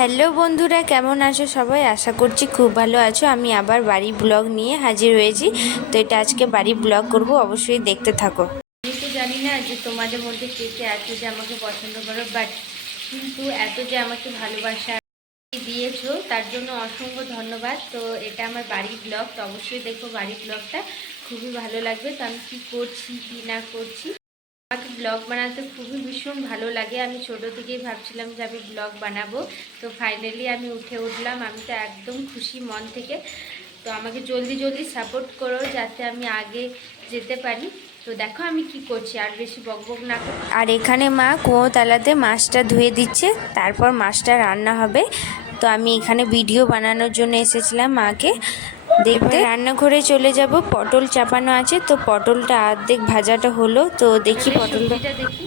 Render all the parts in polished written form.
Hello বন্ধুরা, কেমন আছো সবাই? আশা করছি খুব ভালো আছো। আমি আবার বাড়ি ব্লগ নিয়ে হাজির হয়েছি। তো এটা আজকে বাড়ি ব্লগ করব, অবশ্যই দেখতে থাকো। আমি তো জানি না যে তোমাদের মধ্যে কে কে এত যে আমাকে পছন্দ করো, বাট কিন্তু এত যে আমাকে ভালোবাসা দিয়েছো তার জন্য অসংখ্য ধন্যবাদ। তো এটা আমার বাড়ির ব্লগ, তো অবশ্যই দেখো বাড়ির ব্লগটা, খুবই ভালো লাগবে। তো আমি কী করছি কী না করছি, আমাকে ব্লগ বানাতে খুবই ভীষণ ভালো লাগে। আমি ছোটো থেকেই ভাবছিলাম যে আমি ব্লগ বানাবো, তো ফাইনালি আমি উঠে উঠলাম। আমি তো একদম খুশি মন থেকে। তো আমাকে জলদি জলদি সাপোর্ট করো যাতে আমি আগে যেতে পারি। তো দেখো আমি কি করছি, আর বেশি বকবক না করি। আর এখানে মা কুয়োতলাতে মাছটা ধুয়ে দিচ্ছে, তারপর মাছটা রান্না হবে। তো আমি এখানে ভিডিও বানানোর জন্য এসেছিলাম মাকে দেখতে। রান্নাঘরে চলে যাব, পটল চাপানো আছে, তো পটলটা অর্ধেক ভাজাটা হলো, তো দেখি পটলটা দেখি।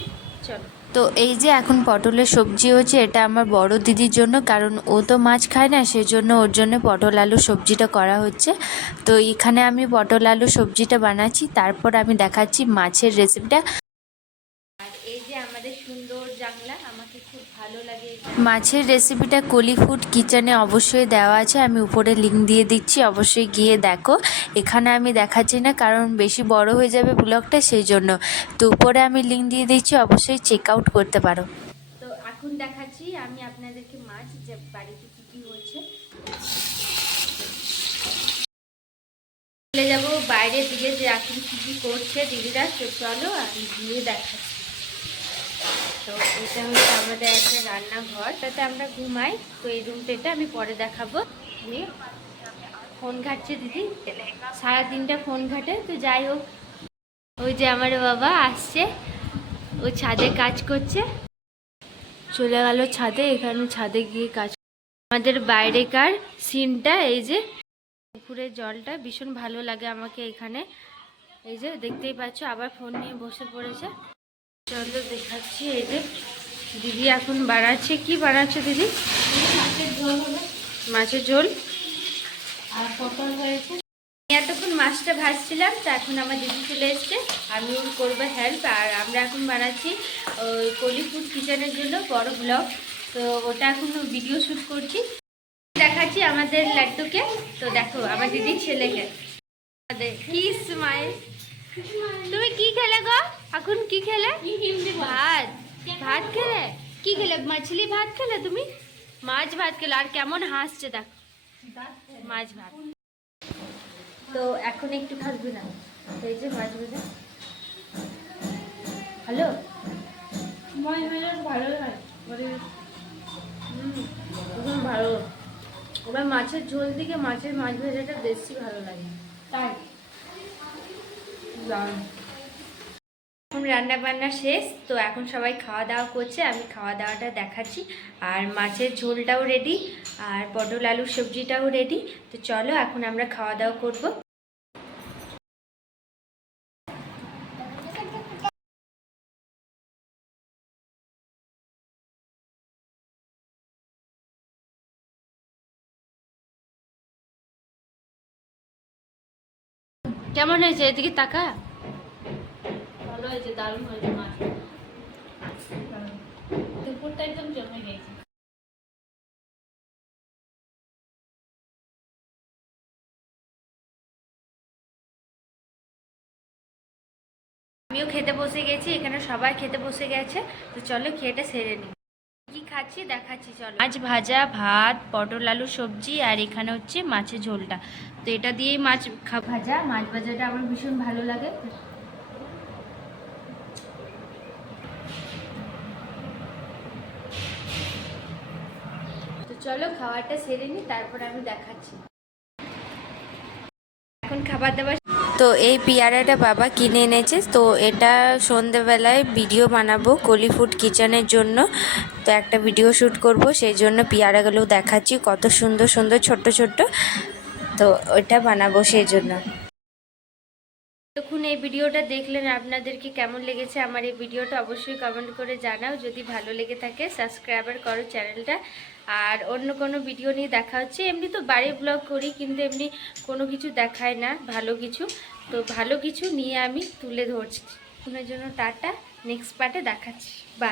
চলো। তো এই যে এখন পটলের সবজি হচ্ছে, এটা আমার বড় দিদির জন্য, কারণ ও তো মাছ খায় না, সেজন্য ওর জন্য পটল আলু সবজিটা করা হচ্ছে। তো এখানে আমি পটল আলু সবজিটা বানাচ্ছি, তারপর আমি দেখাচ্ছি মাছের রেসিপিটা। আর এই যে আমাদের সুন্দর জানলা, আমাকে খুব ভালো লাগে। মাছের রেসিপিটা কলি ফুড কিচেনে অবশ্যই দেওয়া আছে, আমি উপরে লিঙ্ক দিয়ে দিচ্ছি, অবশ্যই গিয়ে দেখো। এখানে আমি দেখাচ্ছি না কারণ বেশি বড় হয়ে যাবে ব্লগটা, সেই জন্য। তো উপরে আমি লিঙ্ক দিয়ে দিচ্ছি, অবশ্যই চেক আউট করতে পারো। তো এখন দেখাচ্ছি আমি আপনাদেরকে মাছ যে বাড়িতে কী কী হয়েছে। চলে যাবো বাইরের দিকে যে এখন কী কী করছে দিদিরা, তো চলো আমি গিয়ে দেখাচ্ছি। তো এটা হচ্ছে আমাদের একটা রান্নাঘর, তাতে আমরা ঘুমাই। তো এই রুমটা এটা আমি পরে দেখাবো। ফোন ঘাটছে দিদি, সারাদিনটা ফোন ঘাটে। তো যাই হোক, ওই যে আমার বাবা আসছে, ও ছাদে কাজ করছে, চলে গেল ছাদে। এখানে ছাদে গিয়ে কাজ, আমাদের বাইরেকার সিনটা এই যে পুকুরের জলটা ভীষণ ভালো লাগে আমাকে এখানে। এই যে দেখতেই পাচ্ছ, আবার ফোন নিয়ে বসে পড়েছে। চলো দেখাচ্ছি। এই যে দিদি এখন বানাচ্ছে, কি বানাচ্ছে দিদি? মাছের ঝোল হবে, মাছের ঝোল আর পটল হয়েছে। এতক্ষণ মাছটা ভাজছিলাম, তো এখন আমার দিদি চলে এসছে, আমি ওর করবো হেল্প। আর আমরা এখন বানাচ্ছি কলি ফুড কিচেনের জন্য বড় ব্লগ, তো ওটা এখন ভিডিও শ্যুট করছি। দেখাচ্ছি আমাদের লাড্ডুকে। তো দেখো আমার দিদির ছেলেকে, কি স্মাইল। তুমি কি খেলে গো এখন? কি খেলে? ভাত। ভাত খেলে? কি খেলে? মাছলি ভাত খেলে তুমি? মাছ ভাত খেলে। আর কেমন হাসছে দেখো, মাছ ভাত। তো এখন একটু থাকবি না, এই যে মাছ ভাজা। হ্যালো, মাছ ভাজা ভালো লাগে, ভালো। ওবার মাছের ঝোল থেকে মাছের মাছ ভাজাটা বেশি ভালো লাগে, তাই এখন রান্না বান্না শেষ। তো এখন সবাই খাওয়া দাওয়া করছে, আমি খাওয়া দাওয়াটা দেখাচ্ছি। আর মাছের ঝোলটাও রেডি, আর পটল আলুর সবজিটাও রেডি। তো চলো এখন আমরা খাওয়া দাওয়া করব। কেমন হয়েছে? এদিকে তাকা। ভালো হয়েছে, দারুণ হয়েছে মাছ। দুপুরটা একদম জমে গেছে। আমিও খেতে বসে গেছি, এখানে সবাই খেতে বসে গেছে। তো চলো খেয়েটা সেরে নিই। কি খাচ্ছি দেখাচ্ছি, চলো। মাছ ভাজা, ভাত, পটল আলু সবজি, আর এখানে হচ্ছে মাছের ঝোলটা। তো এটা দিয়েই মাছ ভাজা, মাছ ভাজাটা আমার ভীষণ ভালো লাগে। তো চলো খাবারটা সেরে নিই, তারপর আমি দেখাচ্ছি। এখন খাবার দাবার। তো এই পেয়ারাটা বাবা কিনে এনেছে, তো এটা সন্ধেবেলায় ভিডিও বানাবো কলি ফুড কিচেনের জন্য। তো একটা ভিডিও শ্যুট করব, সেই জন্য পেয়ারাগুলো দেখাচ্ছি, কত সুন্দর সুন্দর ছোট্ট ছোট্ট। তো ওইটা বানাবো সেই জন্য। তখন এই ভিডিওটা দেখলেন, আপনাদেরকে কেমন লেগেছে আমার এই ভিডিওটা অবশ্যই কমেন্ট করে জানাও। যদি ভালো লেগে থাকে সাবস্ক্রাইবার করো চ্যানেলটা। আর অন্য কোনো ভিডিও নিয়ে দেখা হচ্ছে। এমনি তো বাড়ি ব্লগ করি, কিন্তু এমনি কোনো কিছু দেখায় না ভালো কিছু। তো ভালো কিছু নিয়ে আমি তুলে ধরছি। আপনার জন্য টাটা, নেক্সট পার্টে দেখাচ্ছি, বাই।